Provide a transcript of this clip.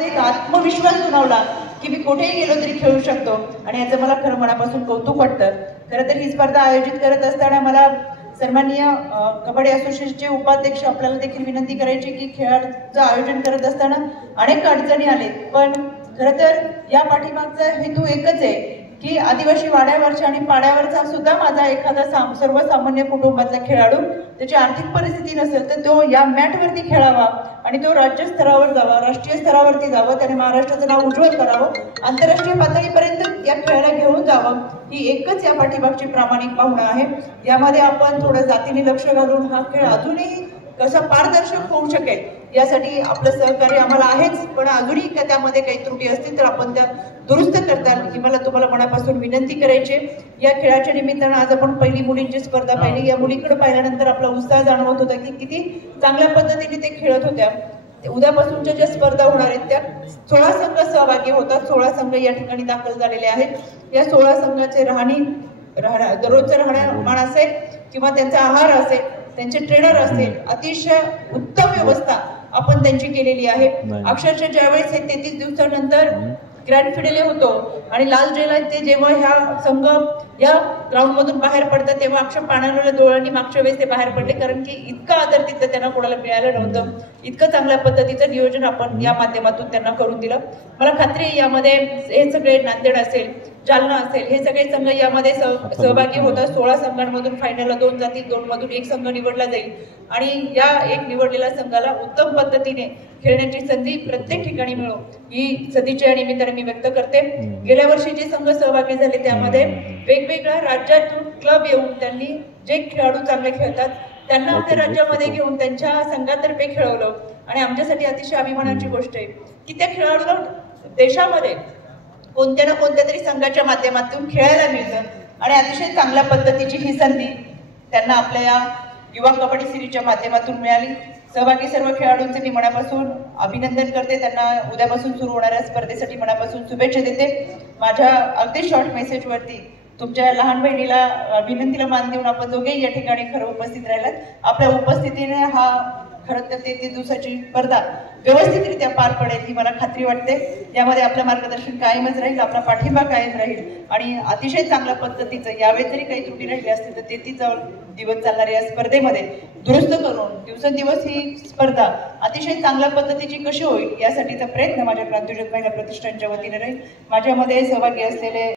एक आत्मविश्वास बनवला की मी कुठेही गेलो तरी खेळू शकतो आणि याचं मला खरं मनापासून कौतुक वाटतं। खरं तर ही स्पर्धा आयोजित करत असताना मला सन्माननीय कबड्डी असोसिएशनचे उपाध्यक्ष आपल्याला देखील विनंती करायची की खेळाचं आयोजन करत असताना अनेक अडचणी आले, पण खरं तर या पाठीमागचा हेतू एकच आहे की आदिवासी वाड्यावरच्या आणि पाड्यावरचा सुद्धा माझा एखादा सर्वसामान्य कुटुंबातला खेळाडू त्याची आर्थिक परिस्थिती नसेल तर तो या मॅटवरती खेळावा आणि तो राज्य स्तरावर जावा, राष्ट्रीय स्तरावरती जावं, त्याने महाराष्ट्राचं नाव उज्ज्वल करावं, आंतरराष्ट्रीय पातळीपर्यंत या खेळाला घेऊन जावं, ही एकच या पाठीमागची प्रामाणिक भावना आहे। यामध्ये आपण थोडं जातीने लक्ष घालून हा खेळ अजूनही कसा पारदर्शक होऊ शकेल यासाठी आपलं सहकार्य आम्हाला आहेच, पण अजूनही त्यामध्ये काही त्रुटी असतील तर आपण त्या दुरुस्त करताल ही मला तुम्हाला मनापासून विनंती करायची। या खेळाच्या निमित्तानं आज आपण पहिली मुलींची स्पर्धा पाहिली। या मुलीकडे पाहिल्यानंतर आपला उत्साह जाणवत होता की किती चांगल्या पद्धतीने ते खेळत होत्या। उद्यापासूनच्या ज्या स्पर्धा होणार आहेत त्या 16 संघ सहभागी होतात। 16 संघ या ठिकाणी दाखल झालेले आहेत। या 16 संघाचे दररोजचं राहणीमान असेल किंवा त्यांचा आहार असेल, त्यांचे ट्रेनर असेल, अतिशय उत्तम व्यवस्था आपण त्यांची केलेली आहे। अक्षरशः ज्यावेळेस हे 33 दिवसानंतर ग्रँड फिनाले होतो आणि लाल जयला ते जेव्हा ह्या संघ या ग्राउंड मधून बाहेर पडतात तेव्हा अक्षर पाण्याला डोळ्यांनी मागच्या वेळेस ते बाहेर पडले, कारण की इतका आदर तिथं त्यांना कोणाला मिळालं नव्हतं। इतकं चांगल्या पद्धतीचं नियोजन आपण या माध्यमातून त्यांना करून दिलं। मला खात्री आहे यामध्ये हे सगळे नांदेड असेल, जालना असेल, हे सगळे संघ यामध्ये सहभागी होतात। 16 संघांमधून फायनलला 2 जातील, 2 मधून 1 संघ निवडला जाईल आणि या एक निवडलेल्या संघाला उत्तम पद्धतीने खेळण्याची संधी प्रत्येक ठिकाणी मिळो ही सदिच्छा निमित्ताने मी व्यक्त करते। गेल्या वर्षी जे संघ सहभागी झाले त्यामध्ये वेगवेगळ्या राज्यातून क्लब येऊन त्यांनी जे खेळाडू चांगले खेळतात त्यांना आपल्या राज्यामध्ये घेऊन त्यांच्या संघातर्फे खेळवलं आणि आमच्यासाठी अतिशय अभिमानाची गोष्ट आहे की त्या खेळाडूला देशामध्ये कोणत्या ना कोणत्या तरी संघाच्या माध्यमातून खेळायला मिळतं आणि अतिशय चांगल्या पद्धतीची ही संधी त्यांना आपल्या या युवा कबड्डी सिरीजच्या माध्यमातून मिळाली। सहभागी सर्व खेळाडूंचे मी मनापासून अभिनंदन करते, त्यांना उद्यापासून सुरू होणाऱ्या स्पर्धेसाठी मनापासून शुभेच्छा देते। माझ्या अगदी शॉर्ट मेसेजवरती तुमच्या लहान बहिणीला विनंतीला मान देऊन आपण दोघेही या ठिकाणी खरं उपस्थित राहिलात। आपल्या उपस्थितीने हा खरं तर 33 दिवसाची स्पर्धा व्यवस्थितरित्या पार पडेल ही मला खात्री वाटते। यामध्ये आपलं मार्गदर्शन कायमच राहील, आपला पाठिंबा कायम राहील आणि अतिशय चांगल्या पद्धतीचं यावेळी जरी काही त्रुटी राहिली असतील तर 33 दिवस चालणाऱ्या या स्पर्धेमध्ये दुरुस्त करून दिवसेंदिवस ही स्पर्धा अतिशय चांगल्या पद्धतीची कशी होईल यासाठीचा प्रयत्न माझ्या क्रांतिज्योत महिला प्रतिष्ठानच्या वतीने राहील। माझ्यामध्ये सहभागी असलेले